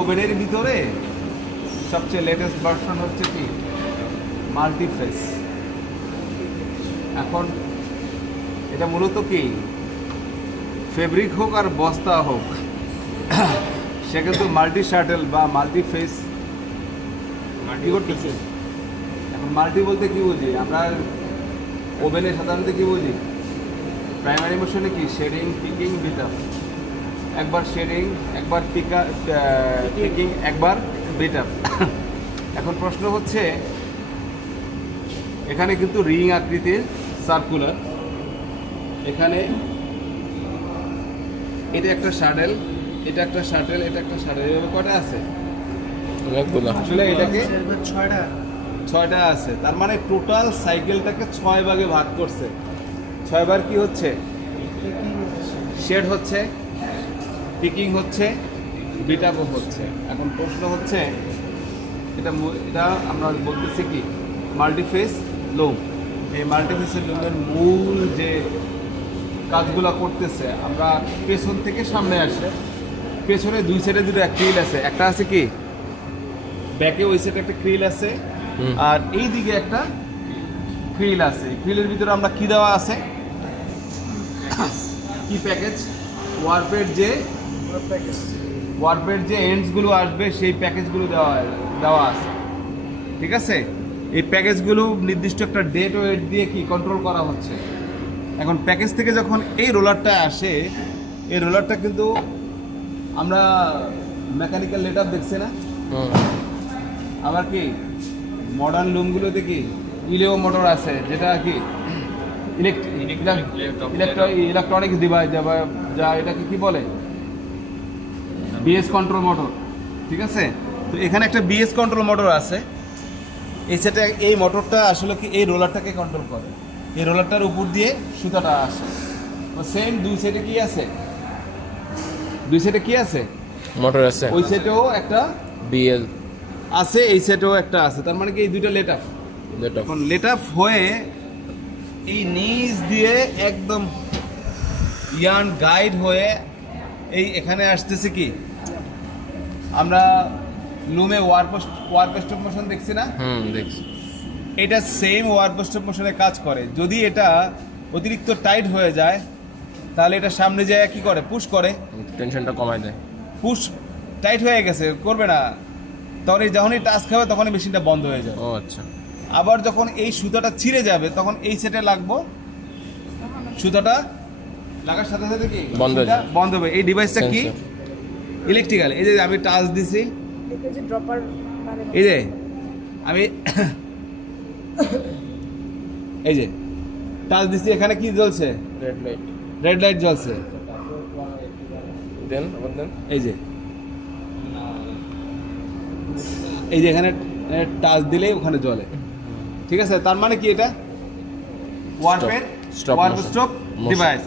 ওভেনের ভিতরে সবচেয়ে লেটেস্ট ভার্সন হচ্ছে কি মাল্টিফেস। এখন এটা মূলত কি ফেব্রিক হোক আর বস্তা হোক, সে কিন্তু মাল্টি শাটল বা মাল্টিফেস কি করতেছে। এখন মাল্টি বলতে কি বুঝি আমরা ওভেনে সাধারণত কি বুঝি, প্রাইমারি মোশনে কি শেডিং, পিকিং, বিট আপ, একবার শেডিং, একবার পিকিং, একবার বিট আপ। এখন প্রশ্ন হচ্ছে এখানে কিন্তু রিং আকৃতির সার্কুলার, এখানে এটা একটা শাটল, এটা একটা শাটল, এটা একটা শাটল, এভাবে কয়টা আছে? আসলে এটাকে ছয়টা আছে। তার মানে টোটাল সাইকেলটাকে 6 ভাগে ভাগ করছে। 6 বার কি হচ্ছে? শেড হচ্ছে, পিকিং হচ্ছে, বিট আপ হচ্ছে। এখন প্রশ্ন হচ্ছে এটা আমরা বলতেছি কি মাল্টিফেস লোম। এই মাল্টিফেসের লোমের মূল যে কাজগুলো করতেছে, আমরা পেছন থেকে সামনে আসে, পেছনে দুই সাইডে দুটো ক্রিল আছে, একটা আছে কি ব্যাকে ওই সাইডে একটা ক্রিল আছে, আর এই দিকে একটা ক্রিল আছে। ক্রিলের ভিতরে আমরা কি দেওয়া আছে, কি প্যাকেজ, ওয়ার্পের যে এন্ডসগুলো আসবে সেই প্যাকেজগুলো দেওয়া আছে, ঠিক আছে। এই প্যাকেজগুলো নির্দিষ্ট একটা ডেট ওয়েট দিয়ে কি কন্ট্রোল করা হচ্ছে। এখন প্যাকেজ থেকে যখন এই রোলারটা আসে, এই রোলারটা কিন্তু আমরা মেকানিক্যাল লেটআপ দেখছি না, আবার কি মডার্ন লুমগুলোতে কি ইলেও মোটর আছে, যেটা কি ইলেকট্রনিক্স ডিভাইস, যা এটাকে কি বলে বিএস কন্ট্রোল মোটর, ঠিক আছে। তো এখানে একটা বিএস কন্ট্রোল মোটর আছে, এই সেটা এই মোটরটা আসলে কি এই রোলারটাকে কন্ট্রোল করে। এই রোলারটার উপর দিয়ে সুতাটা আসে। তো সেম দুই সাইডে কি আছে, মোটর আছে, ওই সাইডেও একটা বিএল আছে, এই সাইডেও একটা আছে। তার মানে কি এই দুইটা লেট আপ হয়ে এই নিচ দিয়ে একদম ইয়ার্ন গাইড হয়ে এই এখানে আসতেছে কি আমরা লুমে ওয়ার্প স্টপ মোশন দেখছি না, দেখছি। এটা সেম ওয়ার্প স্টপ মোশনে কাজ করে। যদি এটা অতিরিক্ত টাইট হয়ে যায় তাহলে এটা সামনে যায় কি করে, পুশ করে, টেনশনটা কমায় দেয়। পুশ টাইট হয়ে গেছে, করবে না, তখন যখনই টাচ খাবে তখনই মেশিনটা বন্ধ হয়ে যাবে। ও আচ্ছা। আবার যখন এই সুতাটা ছিঁড়ে যাবে তখন এই সেটে লাগবো, সুতাটা লাগার সাথে সাথে কি বন্ধ হবে। এই ডিভাইসটা কি ইলেকট্রিক্যাল। এই যে আমি টাচ দিছি, এই যে আমি এই যে টাচ দিছি, এখানে কি জ্বলছে, রেড লাইট জ্বলছে। এই যে এখানে টাচ দিলেই ওখানে জ্বলে, ঠিক আছে। তার মানে কি এটা ওয়ার্প স্টপ ডিভাইস।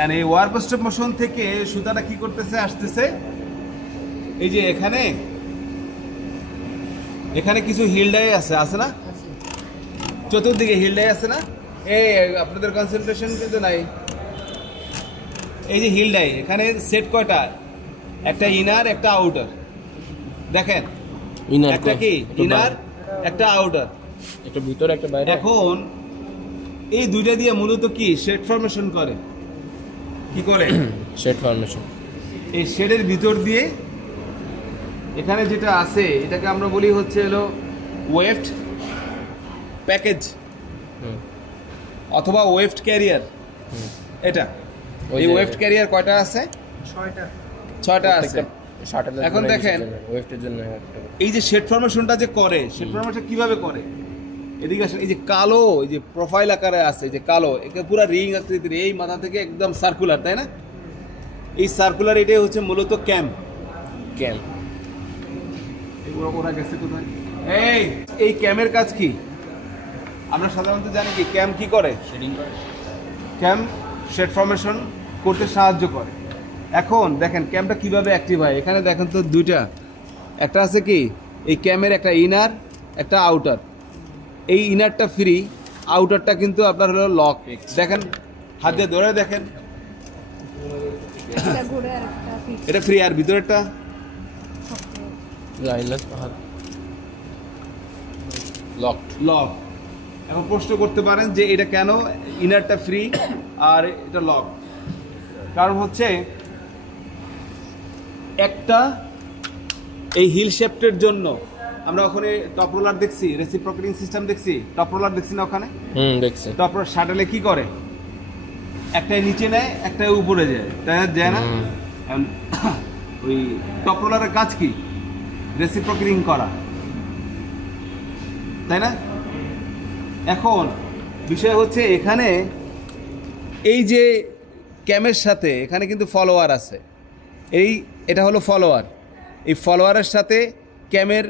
এন্ড এই ওয়ার্প স্টপ মোশন থেকে সুতাটা কি করতেছে, আসতেছে এই যে এখানে কিছু হিল ডাই আছে না, চতুর্দিকে হিল ডাই আছে না। এই আপনাদের কনসেন্ট্রেশন কিন্তু নাই। এই যে হিল ডাই, এখানে সেট কয়টা, একটা ইনার, একটা আউটার। দেখেন একটা কি ইনার, একটা আউটার, একটা ভিতরে, একটা বাইরে। এখন এই দুইটা দিয়ে মূলত কি শেড ফরমেশন করে, কি করে শেড ফরমেশন। এই শেডের ভিতর দিয়ে এখানে যেটা আছে এটাকে আমরা বলি হচ্ছে হলো ওয়েফট প্যাকেজ অথবা ওয়েফট ক্যারিয়ার। এটা এই ওয়েফট ক্যারিয়ার কয়টা আছে, 6টা আছে। এখন দেখেন এই যে শেড ফরমেশনটা যে করে, শেড ফরমেশন কিভাবে করে, এদিকে আসেন। এই যে কালো, এই যে প্রোফাইল আকারে আছে, যে কালো, এটা পুরো রিং আকৃতির, এই মাথা থেকে একদম সার্কুলার, তাই না। এই সার্কুলার এটাই হচ্ছে মূলত ক্যাম। ওরা গেছে কোথায়? এই ক্যামের কাজ কি আমরা সাধারণত জানি কি, ক্যাম কি করে, ক্যাম শেড ফরমেশন করতে সাহায্য করে। এখন দেখেন ক্যামটা কিভাবে অ্যাক্টিভ হয়। এখানে দেখেন তো দুইটা, একটা আছে কি এই ক্যামের একটা ইনার, একটা আউটার। এই ইনারটা ফ্রি, আউটারটা কিন্তু আপনার হলো লক। দেখেন হাত দিয়ে ধরে দেখেন, এটা ফ্রি, আর ভিতরেরটা লক। এখন প্রশ্ন করতে পারেন যে এটা কেন ইনারটা ফ্রি আর এটা লক? কারণ হচ্ছে একটা এই হিল শেফটের জন্য আমরা ওখানে টপ রোলার দেখছি, রেসিপ্রোকেটিং সিস্টেম দেখছি, টপ রোলার দেখছি না ওখানে? দেখছি। টপ রোলার শাটলে কি করে, একটাই নিচে নেয় একটাই উপরে যায়, তাই যায় না? ওই টপ রোলারের কাজ কি? রেসিপ্রোকেটিং করা, তাই না? এখন বিষয় হচ্ছে এখানে এই যে ক্যামের সাথে এখানে কিন্তু ফলোয়ার আছে, এটা হলো ফলোয়ার। এই ফলোয়ারের সাথে ক্যামের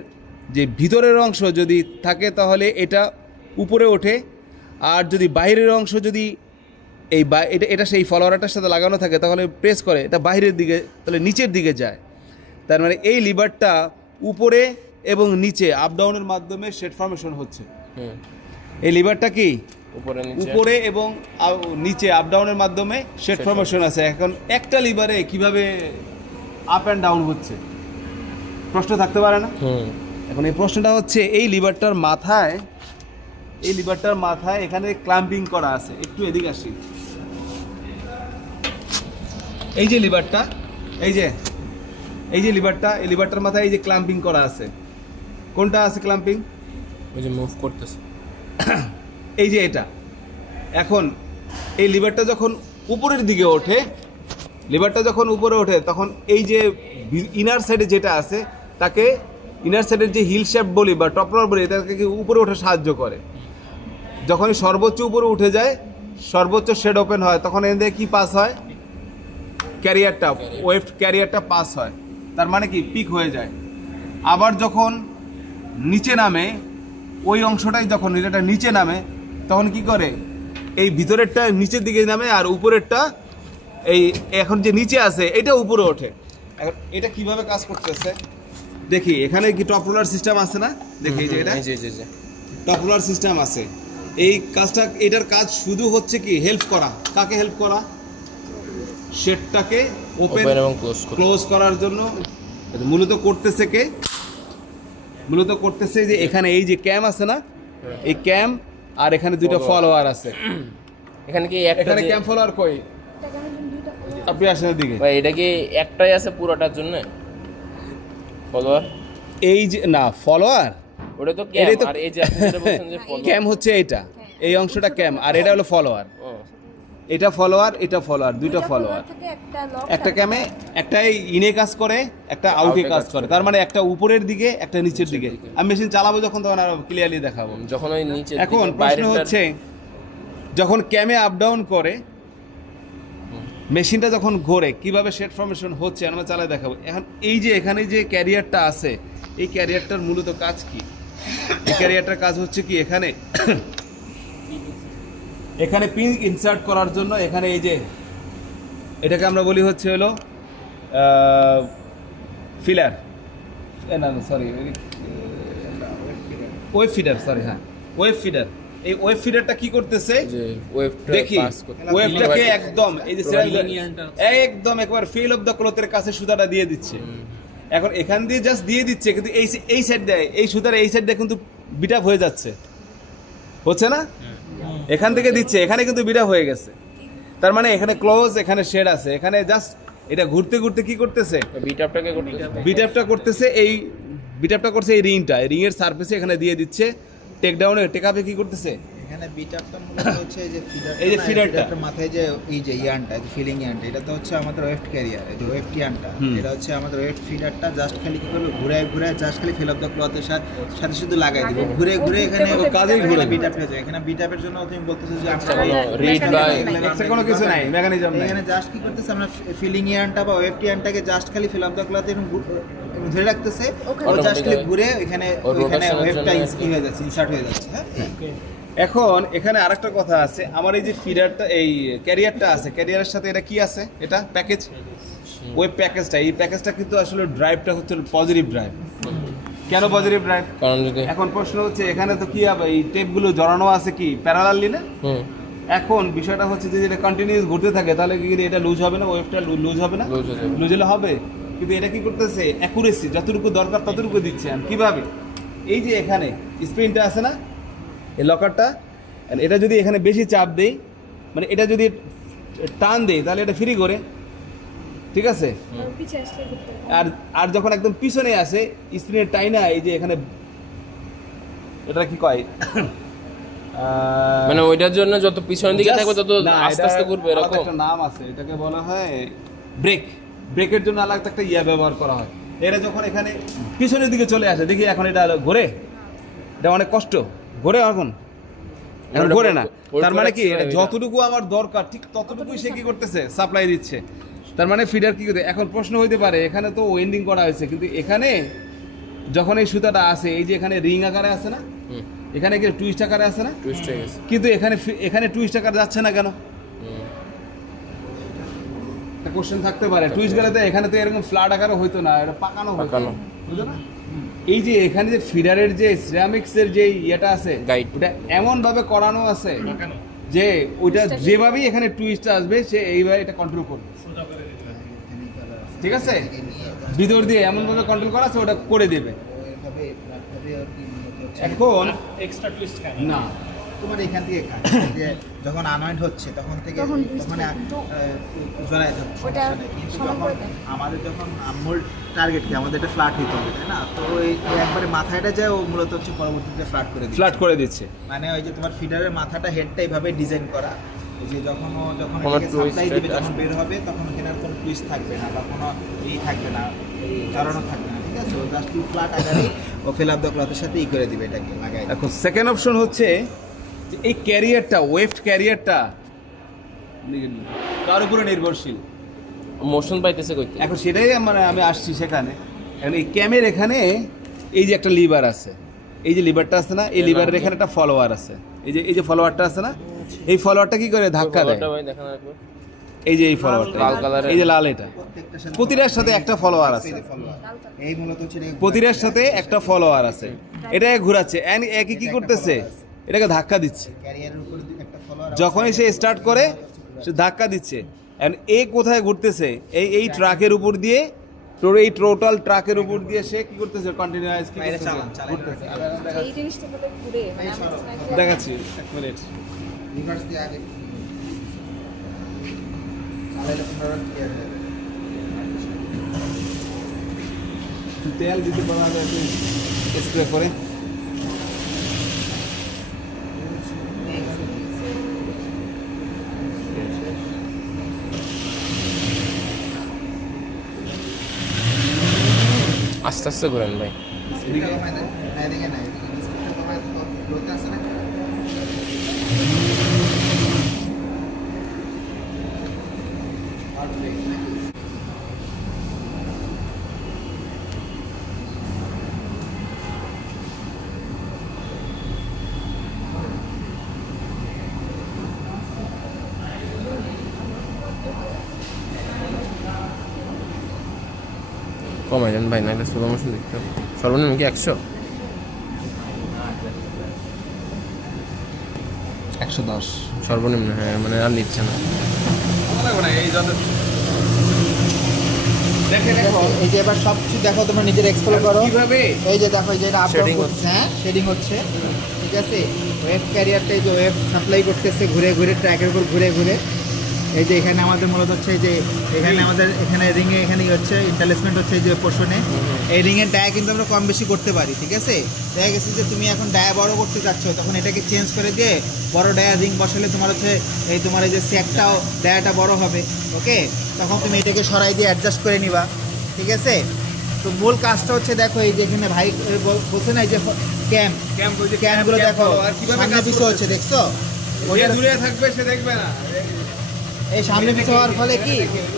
যে ভিতরের অংশ যদি থাকে তাহলে এটা উপরে ওঠে, আর যদি বাইরের অংশ যদি এটা সেই ফলোয়ারটার সাথে লাগানো থাকে তাহলে প্রেস করে এটা বাইরের দিকে, তাহলে নিচের দিকে যায়। তার মানে এই লিভারটা উপরে এবং নিচে আপ ডাউনের মাধ্যমে শেড ফর্মেশন হচ্ছে। এই লিভারটা কি উপরে এবং নিচে আপ ডাউনের মাধ্যমে শেড ফর্মেশন আছে। এখন একটা লিভারে কিভাবে আপ অ্যান্ড ডাউন হচ্ছে প্রশ্ন থাকতে পারে না? এখন এই প্রশ্নটা হচ্ছে এই লিভারটার মাথায় এখানে ক্লাম্পিং করা আছে। একটু এদিকে আসি, এই যে লিভারটা, এই লিভারটার মাথায় এই যে ক্লাম্পিং করা আছে। কোনটা আছে ক্লাম্পিং? ওই যে মুভ করতেছে, এই যে এটা। এখন এই লিভারটা যখন উপরের দিকে ওঠে, তখন এই যে ইনার সাইডে যেটা আছে তাকে ইনার সাইডের যে হিল শেপ বলি বা টপ রোলার বলি, এটাকে উপরে ওঠে সাহায্য করে। যখনই সর্বোচ্চ উপরে উঠে যায়, সর্বোচ্চ শেড ওপেন হয়, তখন এদের কি পাস হয়? ওয়েভ ক্যারিয়ারটা পাস হয়। তার মানে কি পিক হয়ে যায়। আবার যখন নিচে নামে, ওই অংশটাই যখন এটা নিচে নামে তখন কি করে? এই ভিতরেরটা নিচের দিকে নামে আর উপরেরটা এই এখন যে নিচে আছে এটা উপরে ওঠে। এখন এটা কিভাবে কাজ করতেছে দেখি। এখানে কি টপ রোলার সিস্টেম আছে না? দেখি যে এটা টপ রোলার সিস্টেম আছে। এই কাজটা, এটার কাজ শুধু হচ্ছে কি হেল্প করা। কাকে হেল্প করা? শেডটাকে ওপেন এবং ক্লোজ করার জন্য মূলত করতেছে যে এখানে এই যে ক্যাম আছে না, এই ক্যাম আর এখানে দুইটা ফলোয়ার আছে। এখানে ক্যাম ফলোয়ার কই? আপনি আসেন দিকে ভাই, এটা কি একটাই আছে পুরোটার জন্য ফলোয়ার? এই যে না ফলোয়ার, ওটা তো ক্যাম। আর এই যে আপনি যেটা বলছেন যে ক্যাম হচ্ছে এটা, এই অংশটা ক্যাম আর এটা হলো ফলোয়ার। এটা ফলোয়ার, দুইটা ফলোয়ার। একটা ক্যামে একটাই ইনে কাজ করে, একটা আউটে কাজ করে। তার মানে একটা উপরের দিকে একটা নিচের দিকে। আমি মেশিন চালাবো যখন তখন আরো ক্লিয়ারলি দেখাবো। যখন ওই নিচে, এখন প্রশ্ন হচ্ছে যখন ক্যামে আপ ডাউন করে মেশিনটা যখন ঘোরে কিভাবে শেড ফর্মেশন হচ্ছে আমরা চালায় দেখাবো। এখন এই যে এখানে যে ক্যারিয়ারটা আছে, এই ক্যারিয়ারটার মূলত কাজ কি? এই ক্যারিয়ারটার কাজ হচ্ছে কি এখানে পিন ইনসার্ট করার জন্য এখানে এই যে এটাকে আমরা বলি হচ্ছে হলো filler, web feeder. Web feeder. এই ওয়েব ফিডারটা কি করতেছে দেখি, ওয়েবটাকে একদম এই যে একদম একবার ফিল অফ দ্য ক্লথের কাছে সুতাটা দিয়ে দিচ্ছে। এখন এখান দিয়ে জাস্ট দিয়ে দিচ্ছে, কিন্তু এই সাইড দেয়, এই সুতার এই সাইড দিয়ে কিন্তু বিট আপ হয়ে যাচ্ছে, হচ্ছে না? এখান থেকে দিচ্ছে, এখানে কিন্তু বিট আপ হয়ে গেছে। তার মানে এখানে ক্লোজ, এখানে শেড আছে। এখানে জাস্ট এটা ঘুরতে ঘুরতে কি করতেছে? বিট আপটা করতেছে। এই বিট আপটা করছে এই রিংয়ের সারফেসে এখানে দিয়ে দিচ্ছে। টেক ডাউনে টেক আপে কি করতেছে? এখানে বিট আপটা মূলত হচ্ছে এই যে ফিডারটার মাথায় যে এই যে ইয়ানটা, যে ফিলিং ইয়ানটা, এটা তো হচ্ছে আমাদের ওয়েফট ক্যারিয়ার। এই যে ওয়েফট ইয়ানটা, এটা হচ্ছে আমাদের ওয়েফট ফিডারটা। জাস্ট খালি কি করবে, ঘুরে জাস্ট খালি ফিল অফ দ্য ক্লথের সাথে শুধু লাগাই দিব। ঘুরে এখানে কাজেই ঘুরে বিট আপ হয়ে যায়। এখানে বিট আপের জন্য তুমি বলতেছো যে কোনো কিছু নাই, মেকানিজম নাই। এখানে জাস্ট কি করতেছে, আমরা ফিলিং ইয়ানটা বা ওয়েফট ইয়ানটাকে জাস্ট খালি ফিল অফ দ্য ক্লথ ধরে রাখতেছে। ও জাস্ট খালি ঘুরে এখানে ওয়েভটা হয়ে যাচ্ছে, ইনসার্ট হয়ে যাচ্ছে। হ্যাঁ, এখন এখানে আরেকটা কথা আছে। আমার এই যে ফিডারটা, এই ক্যারিয়ারটা আছে, ক্যারিয়ারের সাথে এটা কি আছে? এটা প্যাকেজ, ওই প্যাকেজটা। এই প্যাকেজটা কিন্তু আসলে ড্রাইভটা হচ্ছে পজিটিভ ড্রাইভ। কেন পজিটিভ ড্রাইভ? এখন প্রশ্ন হচ্ছে এখানে তো কি হবে, এই টেপগুলো জড়ানো আছে কি প্যারালালি না? এখন বিষয়টা হচ্ছে যে এটা কন্টিনিউয়াস ঘুরতে থাকে, তাহলে কি এটা লুজ হবে না? ওয়েভটা লুজ হবে না? লুজ হলে হবে কিন্তু এটা কি করতেছে অ্যাকুরেসি যতটুকু দরকার ততটুকু দিচ্ছে। আর কিভাবে, এই যে এখানে স্প্রিংটা আছে না, এই লকারটা, এটা যদি এখানে বেশি চাপ দেই, মানে এটা যদি টান দেই তাহলে এটা ফ্রি করে, ঠিক আছে। আর আর যখন একদম পিছনে আসে স্প্রিংয়ের টাইনা, এই যে এখানে এটা কি কয় মানে ওইটার জন্য যত পিছনের দিকে থাকবে তত আস্তে আস্তে ঘুরবে, এরকম একটা নাম আছে, এটাকে বলা হয় ব্রেক। ব্রেকের জন্য আলাদা একটা ব্যবহার করা হয়। এটা যখন এখানে পিছনের দিকে চলে আসে, দেখি এখন এটা ঘোরে, এটা অনেক কষ্ট ঘোরে, এখন ঘোরে না। তার মানে কি, এটা যতটুকু আমার দরকার ঠিক ততটুকুই সে কি করতেছে, সাপ্লাই দিচ্ছে। তার মানে ফিডার কি করতে, এখন প্রশ্ন হইতে পারে এখানে তো ওয়েন্ডিং করা হয়েছে, কিন্তু এখানে যখন এই সুতাটা আছে, এই যে এখানে রিং আকারে আছে না, এখানে কি টুইস্ট আকারে আছে না, কিন্তু এখানে টুইস্ট আকার যাচ্ছে না কেন? একটা কোশ্চেন থাকতে পারে। টুইস্ট গেলে তো এখানে তো এরকম ফ্ল্যাট আকারে হইতো না, এটা পাকানো হতো, বুঝলো না? এই যে এখানে যে ফিডারের যে সিরামিক্সের যে ইয়েটা আছে, ওটা এমন ভাবে করানো আছে যে ওইটা যেভাবেই এখানে টুইস্ট আসবে সে এইভাবে এটা কন্ট্রোল করবে, ঠিক আছে। ভিতর দিয়ে এমন ভাবে কন্ট্রোল করা আছে, ওটা করে দেবে। এখন এক্সট্রা টুইস্ট না তোমার এখান থেকে যে যখন আনওয়েন্ট হচ্ছে তখন থেকে ওখানে জড়ায় থাকছে, কিন্তু যখন আমাদের যখন মূল টার্গেট কি, আমাদের এটা ফ্ল্যাট হইতে হবে, তাই না? তো ওই একবারে মাথাটা যায়, ও মূলত হচ্ছে পরবর্তীতে ফ্ল্যাট করে দিচ্ছে। মানে ওই যে তোমার ফিডারের মাথাটা হেডটা এইভাবে ডিজাইন করা, এই যে যখন সাপ্লাই দিবে, যখন বের হবে তখন ওখানে আর কোনো টুইস্ট থাকবে না বা কোনো থাকবে না, এই জড়ানো থাকবে না, ঠিক আছে। ও জাস্ট ফ্ল্যাট আকারে ও ফিল আপ দ্য ক্লথের সাথে করে দিবে এটাকে লাগাই। এখন সেকেন্ড অপশন হচ্ছে এই ক্যারিয়ারটা, ওয়েফট ক্যারিয়ারটা কার উপরে নির্ভরশীল, মোশন পাইতেছে কইতে। এখন সেটাই মানে আমি আসছি সেখানে। এখন এই ক্যামের এখানে এই যে একটা লিভার আছে, এই যে লিভারটা আছে না, এই লিভারের এখানে একটা ফলোয়ার আছে, এই যে ফলোয়ারটা আছে না, এই ফলোয়ারটা কি করে ধাক্কা দেয়, এই যে এই ফলোয়ারটা, এই যে লাল, এটা প্রতিটার সাথে একটা ফলোয়ার আছে, এই মূলত হচ্ছে প্রতিটার সাথে একটা ফলোয়ার আছে, এটা ঘোরাচ্ছে, একই কি করতেছে, এটাকে ধাক্কা দিচ্ছে। যখনই সে স্টার্ট করে সে ধাক্কা দিচ্ছে। এ কোথায় ঘুরতেছে, এই ট্রাকের উপর দিয়ে, এই টোটাল ট্রাকের উপর দিয়ে সে কি করতেছে, কন্টিনিউয়াস কি ঘুরতেছে। এই জিনিসটা তো ঘুরে, দেখাচ্ছি এক মিনিট। রিভার্স দিয়ে আগে চালাইলে পুনরায় ক্লিয়ার হয়ে যাবে। তেল দিতে পারা যায়, স্প্রে করে। আস্তে আস্তে করেন ভাই। কমাই দেন ভাই, নাহলে স্লো মোশন দেখতে হবে। সর্বনিম্ন কি 100? 110 সর্বনিম্ন, হ্যাঁ, মানে আর নিচ্ছে না। এই যে এবার সব কিছু দেখো, তোমরা নিজের এক্সপ্লোর করো কিভাবে। এই যে দেখো, এই যে এটা আপ ডাউন করছে, হ্যাঁ শেডিং হচ্ছে, ঠিক আছে। ওয়েভ ক্যারিয়ারটা এই যে ওয়েভ সাপ্লাই করতেছে ঘুরে ঘুরে, ট্র্যাকের উপর ঘুরে ঘুরে। এই যে এখানে আমাদের মূলত হচ্ছে এই যে এখানে আমাদের এখানে রিংয়ে এখানে হচ্ছে ইন্টারলেসমেন্ট হচ্ছে এই যে পোর্শনে, এই রিংয়ের ডায়া কিন্তু আমরা কম বেশি করতে পারি, ঠিক আছে। দেখা গেছে যে তুমি এখন ডায়া বড় করতে চাচ্ছ, তখন এটাকে চেঞ্জ করে দিয়ে বড় ডায়া রিং বসালে তোমার হচ্ছে তোমার এই যে স্যাকটাও ডায়াটা বড় হবে, ওকে। তখন তুমি এটাকে সরাই দিয়ে অ্যাডজাস্ট করে নিবা, ঠিক আছে। তো মূল কাজটা হচ্ছে দেখো, এই যে এখানে ভাই বলছে না, এই যে ক্যামগুলো দেখো সামনে পিছিয়ে হচ্ছে, দেখছো? ওটা দূরে থাকবে, সে দেখবে না। এই সামনে পিছু হওয়ার ফলে কি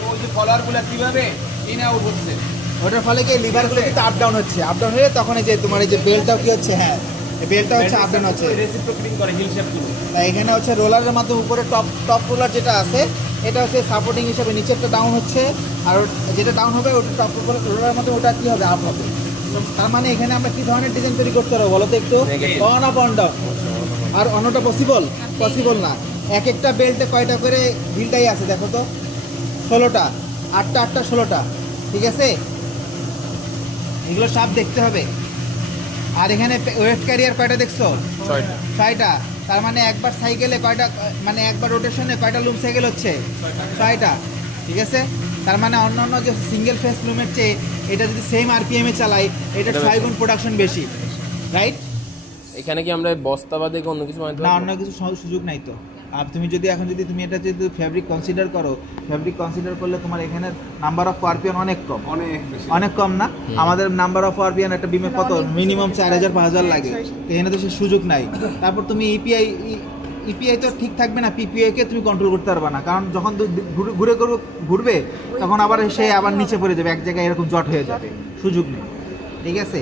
ওই যে ফলোয়ারগুলো কিভাবে ইন আউট হচ্ছে, ওটার ফলে কি লিভারগুলো কিন্তু আপ ডাউন হচ্ছে, আপ ডাউন হলে তখন এই যে তোমার এই যে বেল্টটাও কি হচ্ছে, হ্যাঁ এই বেল্টটা হচ্ছে আপ ডাউন হচ্ছে, রেসিপ্রোকেটিং করে হিল শেপগুলো। তাই এখানে হচ্ছে রোলারের মাধ্যমে উপরে টপ রোলার যেটা আছে, এটা হচ্ছে সাপোর্টিং হিসেবে নিচেরটা ডাউন হচ্ছে, আর যেটা ডাউন হবে ওটা টপ রোলারের মাধ্যমে ওটা কি হবে, আপ হবে। তার মানে এখানে আমরা কি ধরনের ডিজাইন তৈরি করতে পারবো বলো তো একটু? On up on down. আর অন্যটা পসিবল না। এক একটা বেল্টে কয়টা করে হুইলটাই আছে দেখো তো, 16টা, 8টা 8টা 16টা, ঠিক আছে, এগুলো সব দেখতে হবে। আর এখানে ওয়েট ক্যারিয়ার কয়টা দেখছো? 6টা। তার মানে একবার সাইকেলে কয়টা, মানে একবার রোটেশনে কয়টা লুম সাইকেল হচ্ছে? 6টা। ঠিক আছে, তার মানে অন্যান্য যে সিঙ্গেল ফেস লুমের চেয়ে এটা যদি সেম আরপিএমে চালাই এটা 6 গুণ প্রোডাকশন বেশি, রাইট? এখানে কি আমরা বস্তা বাদে অন্য কিছু বানাতে না, পারবো? অন্য কিছু সুযোগ নাই তো। আর তুমি যদি এখন যদি তুমি এটা যদি ফ্যাব্রিক কনসিডার করো, ফ্যাব্রিক কনসিডার করলে তোমার এখানে নাম্বার অফ আরপিএম অনেক কম, অনেক কম না? আমাদের নাম্বার অফ আরপিএম একটা বিমে কত মিনিমাম 4000-5000 লাগে, এখানে তো সে সুযোগ নাই। তারপর তুমি ইপিআই তো ঠিক থাকবে না, পিপিআই কে তুমি কন্ট্রোল করতে পারবে না, কারণ যখন ঘুরবে তখন আবার সে আবার নিচে পড়ে যাবে, এক জায়গায় এরকম জট হয়ে যাবে, সুযোগ নেই। ঠিক আছে,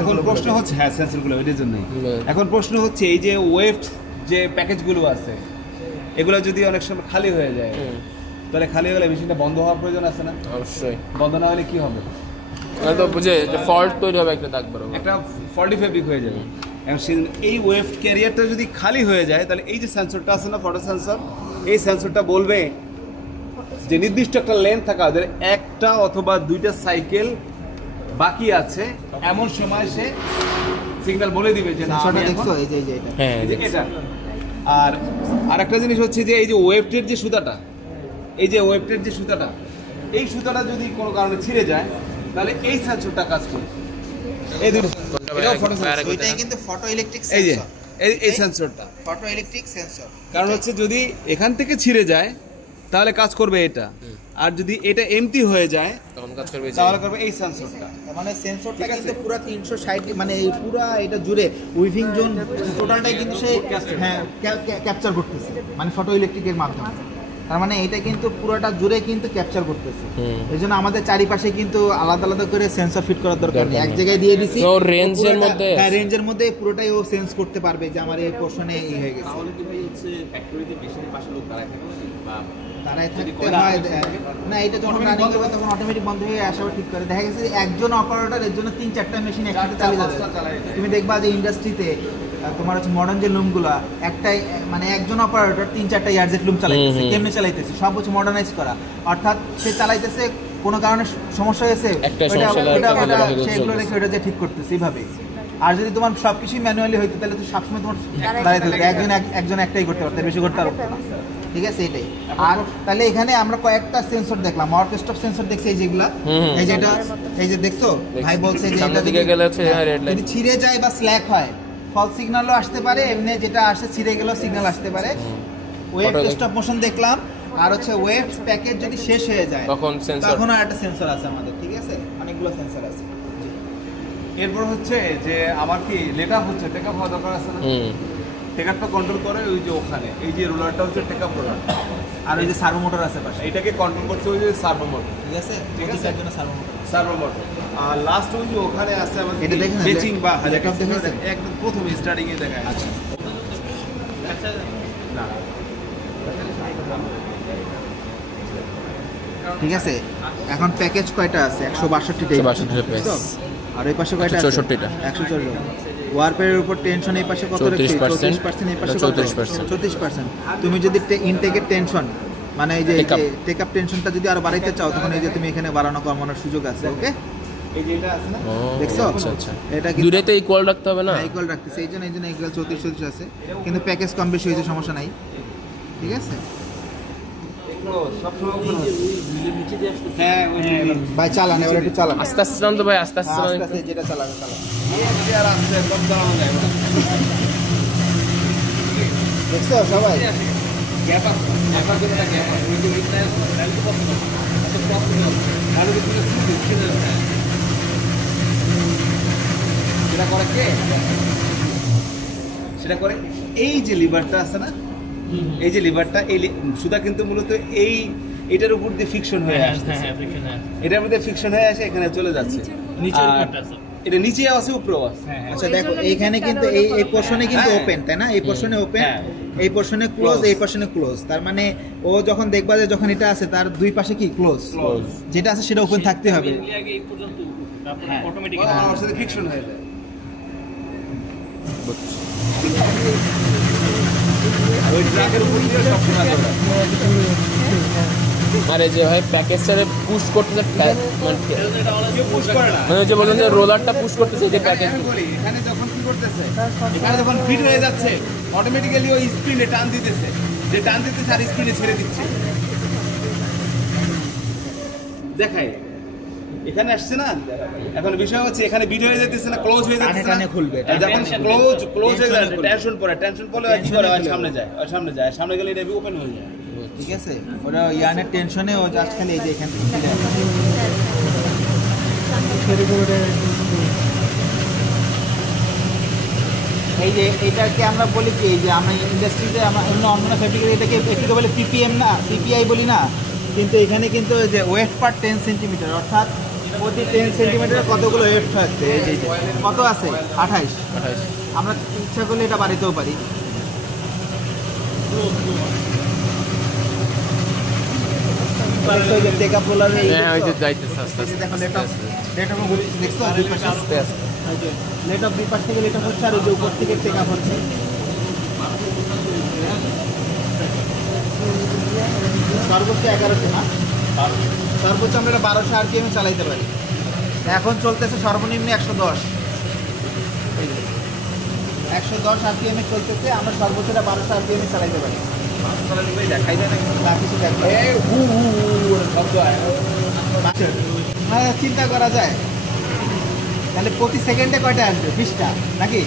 এখন প্রশ্ন হচ্ছে, হ্যাঁ সেন্সরগুলো এটার জন্যই। এখন প্রশ্ন হচ্ছে এই যে ওয়েফট যে প্যাকেজগুলো আছে এগুলো যদি অনেক সময় খালি হয়ে যায়, তাহলে খালি হলে মেশিনটা বন্ধ হওয়ার প্রয়োজন আছে না? অবশ্যই। বন্ধ না হলে কি হবে? তো বুঝে ফল্ট তৈরি হবে, একটা দাগ বেরোবে, একটা ফল্টি ফেব্রিক হয়ে যাবে। এবং এই ওয়েফট ক্যারিয়ারটা যদি খালি হয়ে যায় তাহলে এই যে সেন্সরটা আছে না, ফটো সেন্সর, এই সেন্সরটা বলবে যে নির্দিষ্ট একটা লেন্থ থাকা ওদের একটা অথবা দুইটা সাইকেল বাকি আছে, এমন সময় সে সিগন্যাল বলে দিবে যে না সেন্সরটা দেখছো, এই যে এটা। হ্যাঁ এটা। আর আরেকটা জিনিস হচ্ছে যে এই যে ওয়েফটের যে সুতাটা, এই যে ওয়েফটের যে সুতাটা, এই সুতাটা যদি কোনো কারণে ছিঁড়ে যায় তাহলে এই সেন্সরটা কাজ করে। এই দুটো এটাও ফটো সেন্সর, ওইটাই কিন্তু ফটো ইলেকট্রিক এই যে সেন্সর, এই সেন্সরটা ফটো ইলেকট্রিক সেন্সর। কারণ হচ্ছে যদি এখান থেকে ছিঁড়ে যায় তাহলে কাজ করবে এটা, আর যদি এটা এমটি হয়ে যায় তখন কাজ করবে তাহলে করবে এই সেন্সরটা। মানে সেন্সরটা কিন্তু পুরো 360 মানে এই পুরো এটা জুড়ে উইভিং জোন টোটালটাই কিন্তু সে হ্যাঁ ক্যাপচার করতেছে, মানে ফটো ইলেকট্রিকের মাধ্যমে। তার মানে এটা কিন্তু পুরোটা জুড়ে কিন্তু ক্যাপচার করতেছে। এই জন্য আমাদের চারিপাশে কিন্তু আলাদা আলাদা করে সেন্সর ফিট করার দরকার নেই, এক জায়গায় দিয়ে দিছি, তো রেঞ্জের মধ্যে, হ্যাঁ রেঞ্জের মধ্যে পুরোটাই ও সেন্স করতে পারবে যে আমার এই পোরশনে এই হয়ে গেছে। তাহলে কি ভাই হচ্ছে ফ্যাক্টরিতে মেশিনের পাশে লোক দাঁড়ায় থাকে বা দাঁড়ায় থাকতে হয় না, এটা যখন রানিং হবে তখন অটোমেটিক বন্ধ হয়ে আসা ঠিক করে। দেখা গেছে একজন অপারেটর এর জন্য 3-4টা মেশিন একসাথে চালিয়ে যাচ্ছে। তুমি দেখবা যে ইন্ডাস্ট্রিতে তোমার হচ্ছে মডার্ন যে লুমগুলা একটাই, মানে একজন অপারেটর 3-4টা ইয়ারজেট লুম চালাইতেছে। কেমনে চালাইতেছে? সব হচ্ছে মডার্নাইজ করা, অর্থাৎ সে চালাইতেছে কোনো কারণে সমস্যা হয়েছে সেগুলো রেখে ওটা যে ঠিক করতেছে এইভাবে। আর যদি তোমার সবকিছুই ম্যানুয়ালি হইতো তাহলে তো সবসময় তোমার দাঁড়াইতে হতো, একজন একটাই করতে পারতো, বেশি করতে পারতো না। ঠিক আছে, এটাই। আর তাহলে এখানে আমরা কয়েকটা সেন্সর দেখলাম, অর্কেস্ট্রা সেন্সর দেখছি, এই যেগুলা, এই যেটা, এই যে দেখছো ভাই বলছে যে এটা যদি ছিঁড়ে যায় বা স্ল্যাক হয় ফল সিগন্যালও আসতে পারে, এমনি যেটা আসে ছিঁড়ে গেলেও সিগন্যাল আসতে পারে। ওয়েভ স্টপ মোশন দেখলাম, আর হচ্ছে ওয়েভ প্যাকেজ যদি শেষ হয়ে যায় তখন আর একটা সেন্সর আছে আমাদের। ঠিক আছে, অনেকগুলো সেন্সর আছে। এরপর হচ্ছে যে আমার কি লেটআপ হচ্ছে, টেকআপ হওয়া দরকার আছে না? টেকআপটা কন্ট্রোল করে ওই যে ওখানে এই যে রোলারটা হচ্ছে টেকআপ রোলার, আর ওই যে সার্ভো মোটর আছে পাশে, এটাকে কন্ট্রোল করছে ওই যে সার্ভো মোটর। ঠিক আছে, প্রতিটার জন্য সার্ভো মোটর। আর লাস্ট ওই যে ওখানে আছে আমাদের এটা দেখেন, বেচিং বা ল্যাপটপ দেখেছেন একদম প্রথমে স্টার্টিং এ দেখায়। আচ্ছা না ঠিক আছে। এখন প্যাকেজ কয়টা আছে? 162টা। আর এই পাশে কয়টা আছে? 64টা। 164। ওয়ারপের উপর টেনশন এই পাশে কত রাখছি? 34%। এই পাশে 34%। তুমি যদি ইনটেকের টেনশন মানে এই যে টেকআপ টেনশনটা যদি আরো বাড়াইতে চাও তখন এই যে তুমি এখানে বাড়ানো কমানোর সুযোগ আছে। ওকে, এই যে এটা আছে না, দেখছো? আচ্ছা, এটা কি দূরে তো ইকুয়াল রাখতে হবে না? ইকুয়াল রাখতেছে, এই জন্য ইকুয়াল 34 আছে, কিন্তু প্যাকেজ কম বেশি হয়েছে, সমস্যা নাই। ঠিক আছে ভাই, চালান এবার একটু চালান, আস্তে আস্তে চালান তো ভাই, আস্তে আস্তে যেটা চালান। দেখছো সবাই? সেটা করে এই যে লিভারটা আছে না, এই যে লিভারটা, এই সুতা কিন্তু মূলত এটার উপর দিয়ে ফিকশন হয়ে আসছে, এটার মধ্যে ফিকশন হয়ে আসে এখানে চলে যাচ্ছে। এটা নিচে আছে উপরেও আছে। আচ্ছা দেখো, এইখানে কিন্তু এই পোরশনে কিন্তু ওপেন, তাই না? এই পোরশনে ওপেন, এই পোরশনে ক্লোজ, এই পোরশনে ক্লোজ। তার মানে ও যখন দেখবা যে যখন এটা আছে তার দুই পাশে কি ক্লোজ, যেটা আছে সেটা ওপেন থাকতে হবে। অটোমেটিক ওর সাথে ফিকশন হয়ে যায়। ওই ট্রাকের উপর দিয়ে সবসময় আরে যে ভাই প্যাকেজটারে পুশ করতেছে মানে কেউ পুশ করে না। মানে যে বলেন যে রোলারটা পুশ করতেছে যে প্যাকেজ আমি বলি, এখানে যখন কি করতেছে, এখানে যখন ফিট হয়ে যাচ্ছে অটোমেটিক্যালি ওই স্পিনে টান দিতেছে, যে টান দিতেছে আর স্পিনে ছেড়ে দিচ্ছে। দেখাই এখানে আসছে না, এখন বিষয় হচ্ছে এখানে বিট হয়ে যেতেছে না, ক্লোজ হয়ে যাচ্ছে না, টানে খুলবে। যখন ক্লোজ হয়ে যায় টেনশন পড়লে কি করে হয়, সামনে যায় সামনে গেলে এটা ওপেন হয়ে যায়। ঠিক আছে, ওরা ইয়ানের টেনশনে ও জাস্ট খালি এই যে এখান থেকে ফিরে আসে। এই যে এটাকে আমরা বলি কি, এই যে আমরা ইন্ডাস্ট্রিতে আমরা অন্য ফ্যাব্রিকের এটাকে একটু বলে পিপিএম না, পিপিআই বলি না, কিন্তু এখানে কিন্তু এই যে ওয়েট পার 10 সেন্টিমিটার, অর্থাৎ প্রতি 10 সেন্টিমিটারে কতগুলো ওয়েট থাকছে। এই যে কত আছে 28। আমরা ইচ্ছা করলে এটা বাড়িতেও পারি। টেকআপ রোলার হ্যাঁ ওই যে যাইতেছে আস্তে আস্তে দেখো লেট অফ ঘুরছে, দেখছো দুই পাশে আস্তে আস্তে লেট অফ দুই পাশ থেকে লেট অফ হচ্ছে, আর ওই যে উপর থেকে টেকআপ হচ্ছে। সর্বোচ্চ 1100 না, সর্বোচ্চ আমরা 1200 আরপিএম চালাইতে পারি। এখন চলতেছে সর্বনিম্ন 110, 110 আরপিএম চলতেছে, আমরা সর্বোচ্চটা 1200 আরপিএম চালাইতে পারি। দেখাই যায় না কিছু দেখবে হ্যাঁ, চিন্তা করা যায়। তাহলে প্রতি সেকেন্ডে কয়টা আসবে? 20টা নাকি?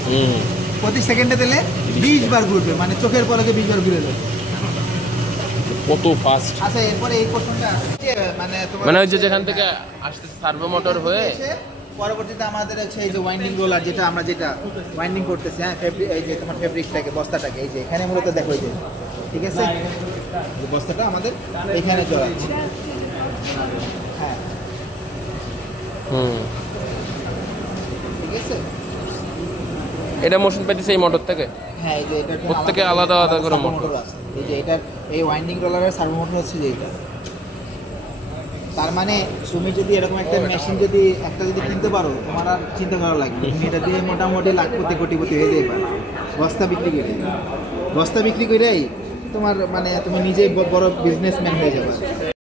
প্রতি সেকেন্ডে দিলে 20 বার ঘুরবে, মানে চোখের পলকে 20 বার ঘুরে যাবে। কত ফাস্ট। আচ্ছা, এরপরে এই কোশ্চেনটা আসছে, মানে তোমার মানে ওই যে যেখান থেকে আসতেছে সার্ভো মোটর হয়ে এসে পরবর্তীতে আমাদের হচ্ছে এই যে ওয়াইন্ডিং রোলার, যেটা আমরা যেটা ওয়াইন্ডিং করতেছি, হ্যাঁ ফেব্রিক, এই যে তোমার ফেব্রিকটাকে, বস্তাটাকে, এই যে এখানে মূলত দেখো, এই যে ঠিক আছে, এই বস্তাটা আমাদের এখানে জড়াচ্ছে। হ্যাঁ ঠিক আছে। এটা মোশন পাইতেছে এই মোটর থেকে। হ্যাঁ, এই যে এটা প্রত্যেকে আলাদা আলাদা করে সার্ভো মোটর আছে। এই যে এটার এই ওয়াইন্ডিং রোলারের সার্ভো মোটর হচ্ছে যে এটা। তার মানে তুমি যদি এরকম একটা মেশিন যদি কিনতে পারো, তোমার আর চিন্তা করা লাগবে, তুমি এটা দিয়ে মোটামুটি লাখপতি কোটিপতি হয়ে যেতে পারো। বস্তা বিক্রি করেই তোমার মানে তুমি নিজেই বড় বিজনেসম্যান হয়ে যাবে।